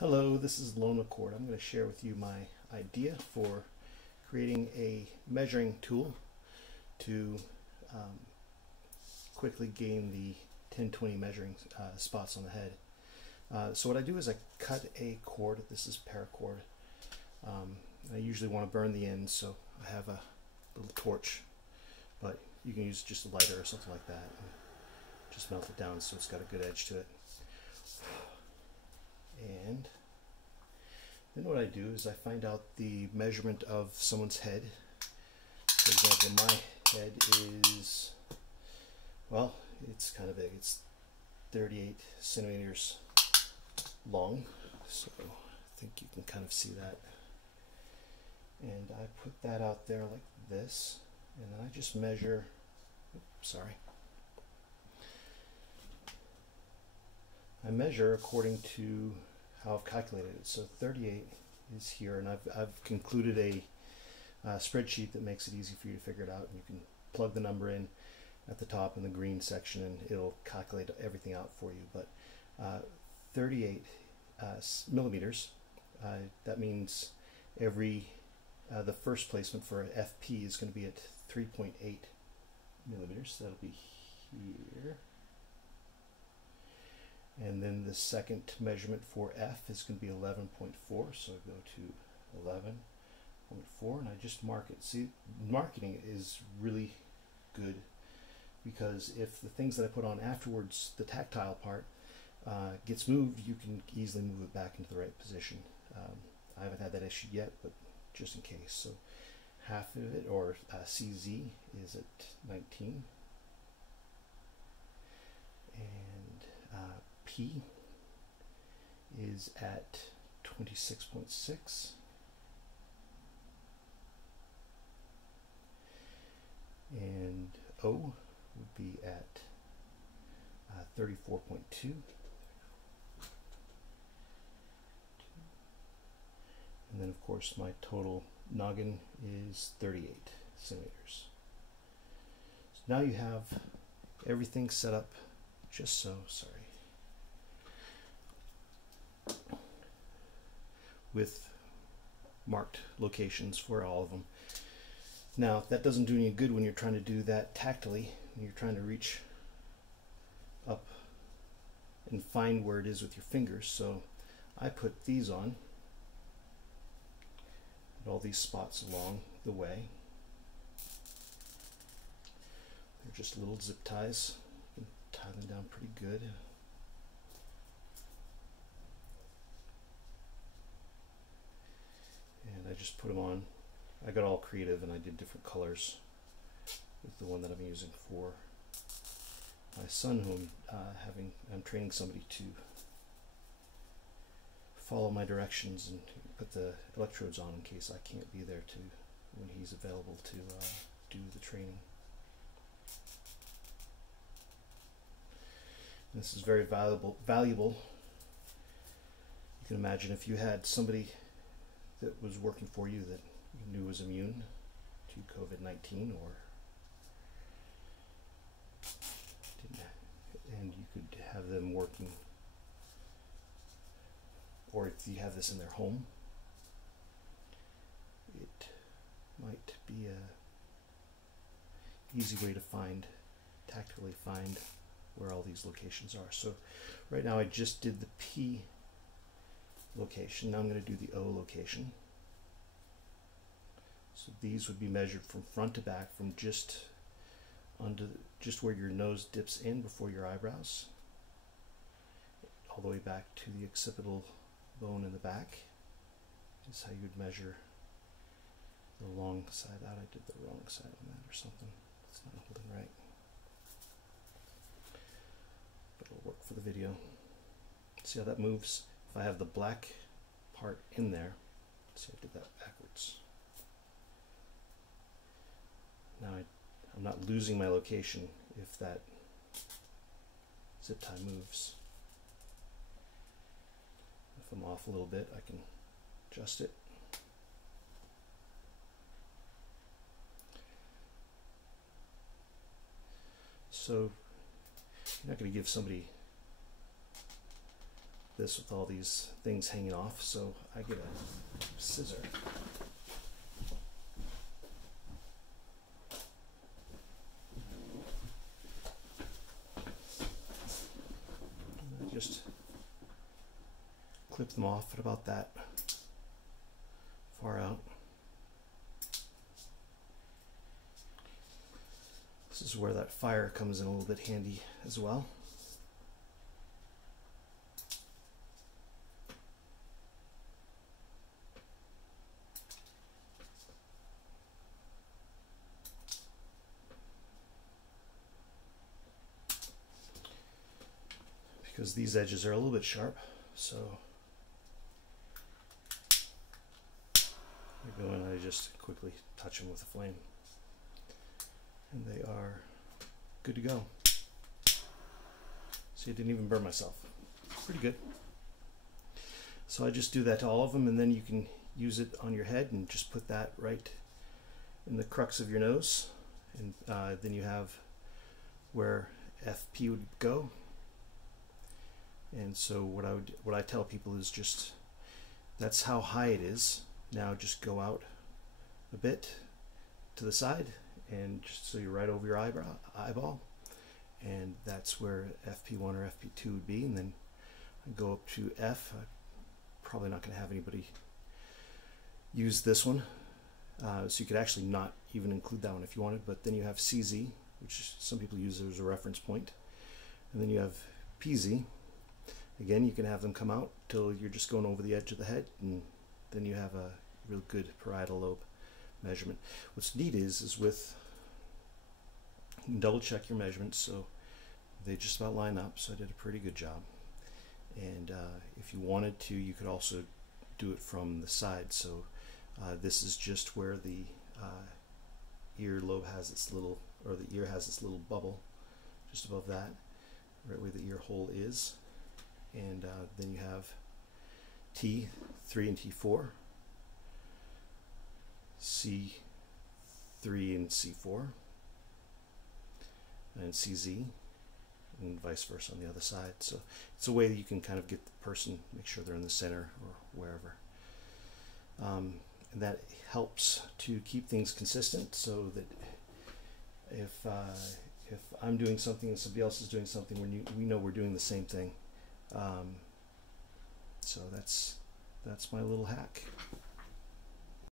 Hello, this is Lone Accord. I'm going to share with you my idea for creating a measuring tool to quickly gain the 10-20 measuring spots on the head. So what I do is I cut a cord. This is paracord. I usually want to burn the ends, so I have a little torch, but you can use just a lighter or something like that and just melt it down so it's got a good edge to it. And then what I do is I find out the measurement of someone's head. For example, my head is, well, it's kind of big. It's 38 centimeters long, so I think you can kind of see that. And I put that out there like this, and then I just measure, I measure according to how I've calculated it. So 38 is here, and I've concluded a spreadsheet that makes it easy for you to figure it out. And you can plug the number in at the top in the green section, and it'll calculate everything out for you. But 38 millimeters, that means the first placement for an FP is going to be at 3.8 millimeters. That'll be here. And then the second measurement for F is going to be 11.4, so I go to 11.4 and I just mark it. See, marking is really good because if the things that I put on afterwards, the tactile part, gets moved, you can easily move it back into the right position. I haven't had that issue yet, but just in case. So half of it, or CZ, is at 19. And P is at 26.6. And O would be at 34.2. And then of course my total noggin is 38 centimeters. So now you have everything set up just so, with marked locations for all of them. Now that doesn't do any good when you're trying to do that tactily, when you're trying to reach up and find where it is with your fingers. So I put these on at all these spots along the way. They're just little zip ties. You can tie them down pretty good. And I just put them on. I got all creative and I did different colors with the one that I'm using for my son, who I'm training somebody to follow my directions and put the electrodes on in case I can't be there when he's available to do the training. And this is very valuable. You can imagine if you had somebody that was working for you that you knew was immune to COVID-19, and you could have them working, or if you have this in their home, it might be a easy way to tactically find where all these locations are. So right now I just did the P location. Now I'm going to do the O location. So these would be measured from front to back, from just where your nose dips in before your eyebrows, all the way back to the occipital bone in the back. Is how you would measure the long side out. I did the wrong side on that or something. It's not holding right. But it'll work for the video. See how that moves? If I have the black part in there, see, I did that backwards. Now I'm not losing my location if that zip tie moves. If I'm off a little bit, I can adjust it. So you're not going to give somebody this with all these things hanging off, so I get a scissor. And I just clip them off at about that far out. This is where that fire comes in a little bit handy as well. Because these edges are a little bit sharp, so I go and I just quickly touch them with a flame, and they are good to go. See, I didn't even burn myself. Pretty good. So I just do that to all of them, and then you can use it on your head and just put that right in the crux of your nose, and then you have where FP would go. And so what I tell people is just, that's how high it is. Now just go out a bit to the side, and just so you're right over your eyeball, and that's where FP1 or FP2 would be. And then I go up to F. I'm probably not going to have anybody use this one, so you could actually not even include that one if you wanted. But then you have CZ, which some people use as a reference point, and then you have PZ. Again, you can have them come out till you're just going over the edge of the head, and then you have a real good parietal lobe measurement. What's neat is with, you can double check your measurements, so they just about line up, so I did a pretty good job. And if you wanted to, you could also do it from the side. So this is just where the ear lobe has its little, or the ear has its little bubble just above that, right where the ear hole is. And then you have T3 and T4, C3 and C4, and CZ, and vice versa on the other side. So it's a way that you can kind of get the person, make sure they're in the center or wherever. And that helps to keep things consistent, so that if I'm doing something and somebody else is doing something, we know we're doing the same thing. So that's my little hack.